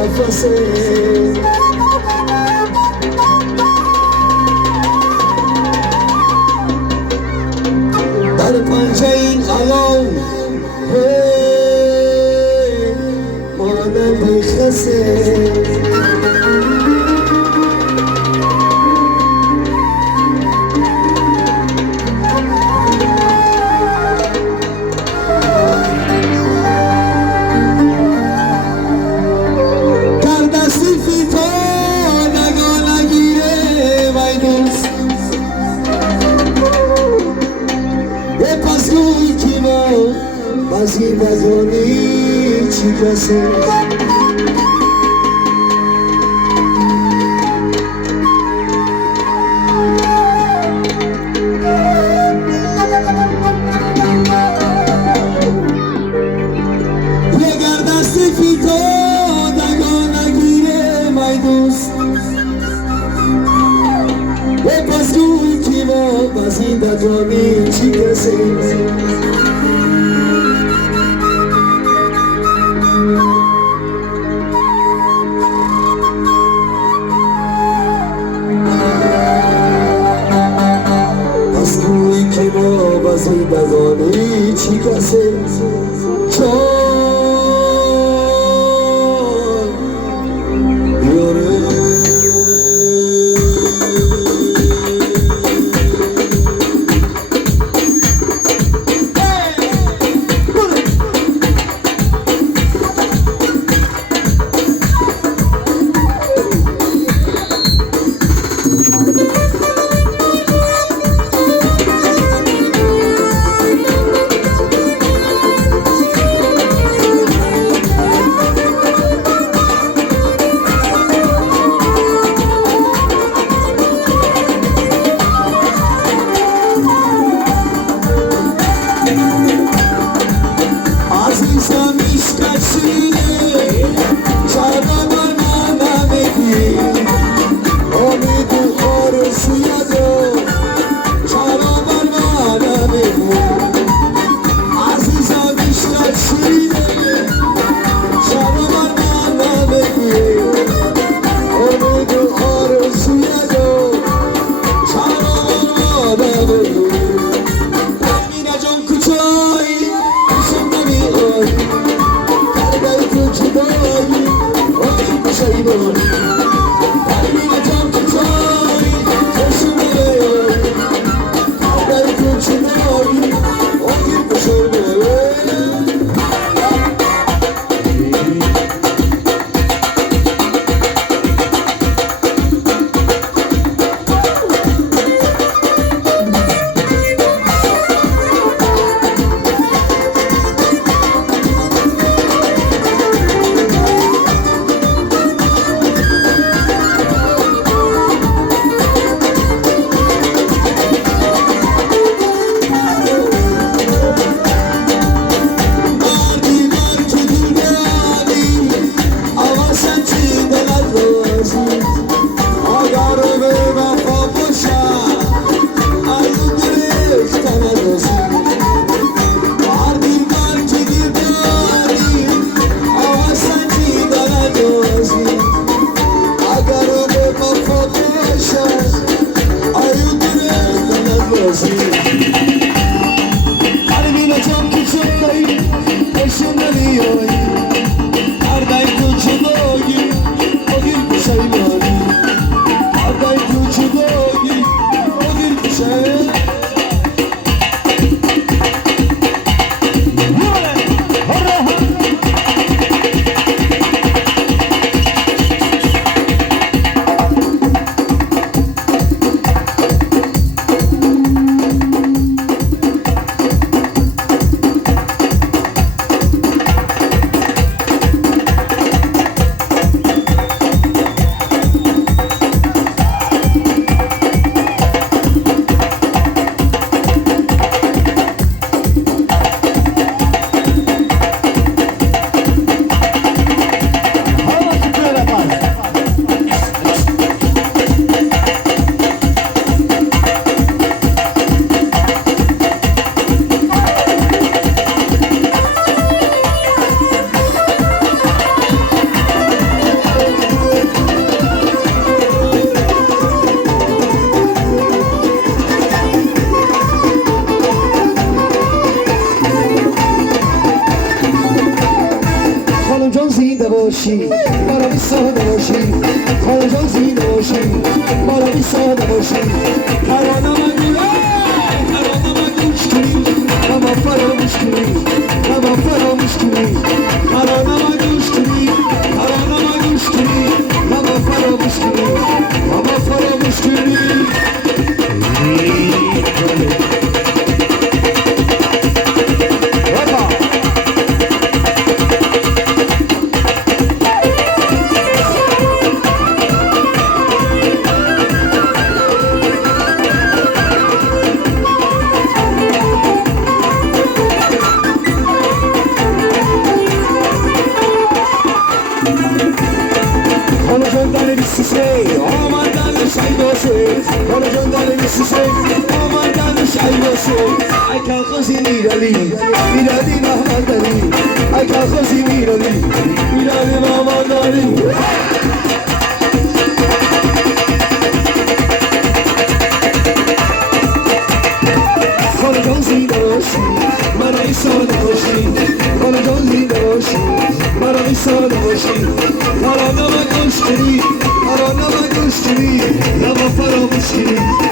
نفسه در پنجه این غلام مانند خسه بازی نداری چی کسی اگر دستی فی تو دگاه نگیره مای دوست پس گوی که ما بازی نداری چی کسی زندگانی چی کسی چون بیاره See باشی مرا بی ساده باشی خانه جان زیده باشی مرا بی ساده باشی ترانه من گوش کنی اما فراموش کنی اما فراموش کنی ترانه من گوش کنی ترانه من گوش کنی اما فراموش کنی اما فراموش کنی Aykan Khazi Mirali, Mirali Muhammad Ali. Aykan Khazi Mirali, Mirali Muhammad Ali. Khanjan zidashi, mara isadashi. Khanjan zidashi, mara isadashi. Harana ma gushtri, harana ma gushtri, lama faramushkiri.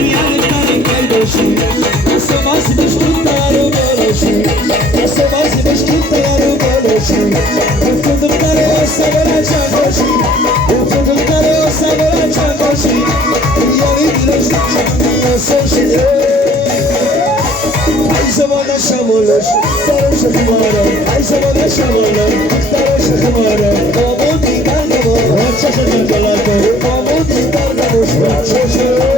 میان تنی کیدوشی دست ماسی بشکن تارو بالوشی دست ماسی بشکن تارو بالوشی افندم تاره سبرا چندوشی افندم تاره سبرا چندوشی یاری دلش چندی سوشی ای زمان شمولش دارش خماره ای زمان شمولش دارش خماره آمودی درگمو چش درگلاته آمودی درگموش چشه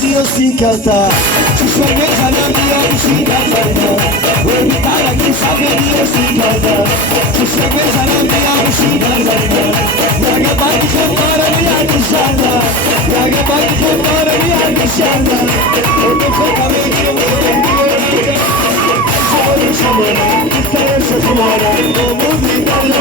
Dios sin canta, si sueñas a la mía y sin cantarla. Vuelta la que sabe Dios sin canta, si sueñas a la mía y sin cantarla. Ya que para que para mí hay que salva, ya que para que para mí hay que salva. Porque fue para mí yo me voy a soy semana, esta es semana, como gritarlo.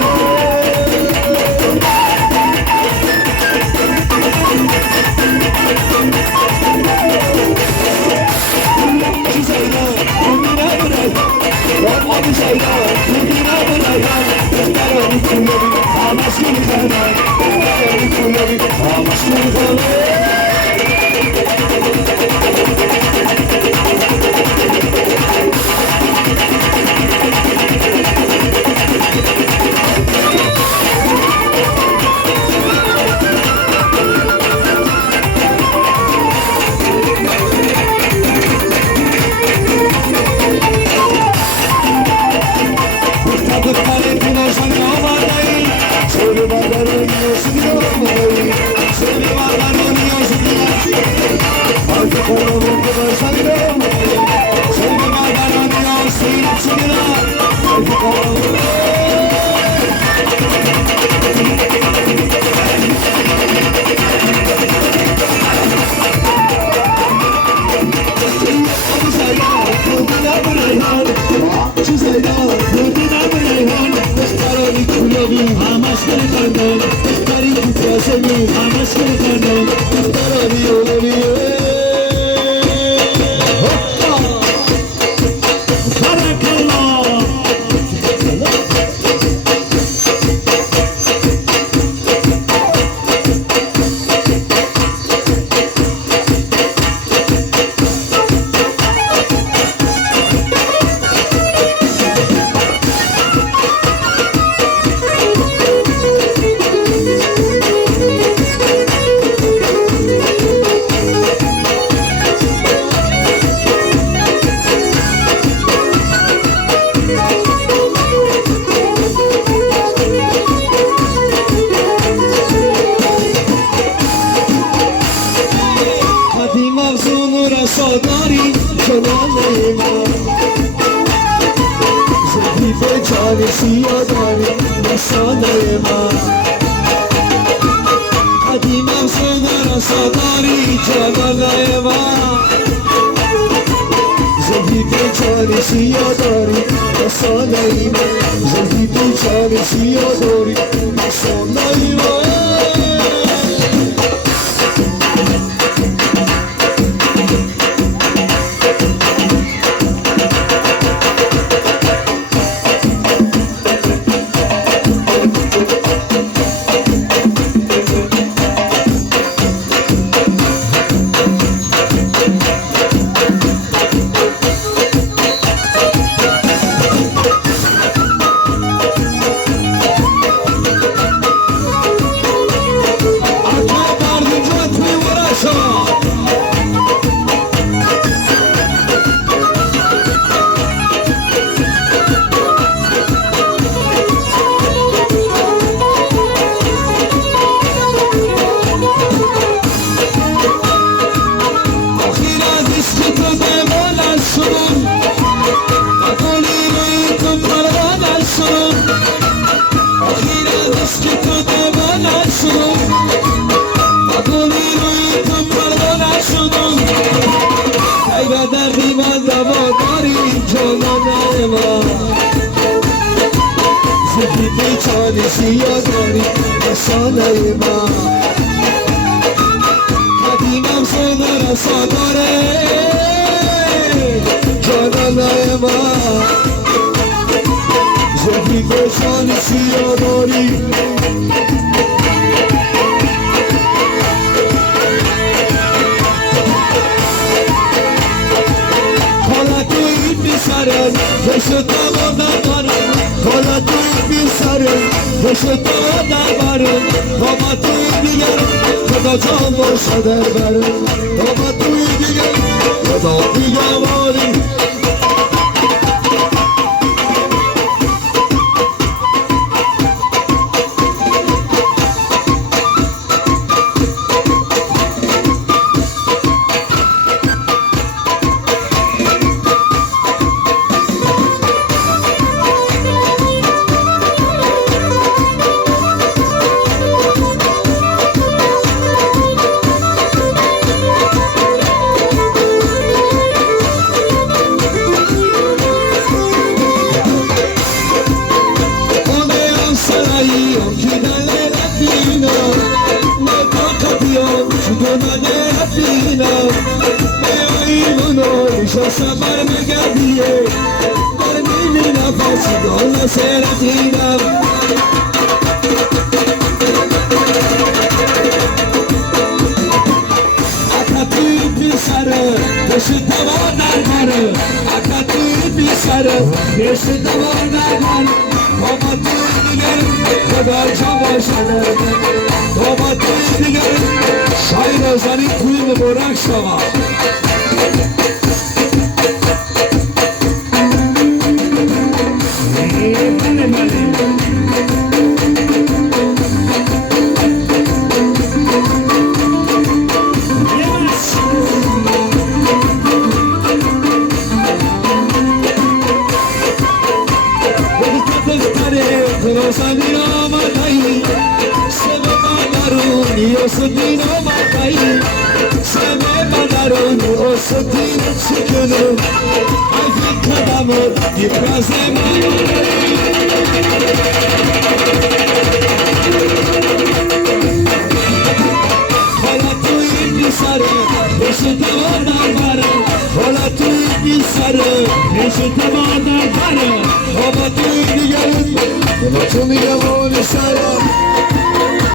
سیاه داری افسانه من قدیمم زنده رسا داره جانانای من زهی گشان سیاه داری بشت دارم حالا توی بی سره بشت دارم بابا توی دیگر خدا جان باشه در بره بابا توی دیگر خدا بیگواری سفر مگردیه در نیمی نفسی دانه سیرتیدم اکا توی پیسره پشت دوار نرماره اکا توی پیسره پشت دوار نرماره بابا توی دیگر خدا جا باشه نرماره بابا توی دیگر شاید زنی توی مبارک شما Rosanino matai, se me mandaron y Rosanino matai, se me mandaron y Rosanino çıkını, ay bir amor y prazema. Hola tu indi sarı, beşi tavandan varı. Hola tu indi sarı, beşi tavandan varı. Hola tu indi yarın. Come to me, I'm on the side.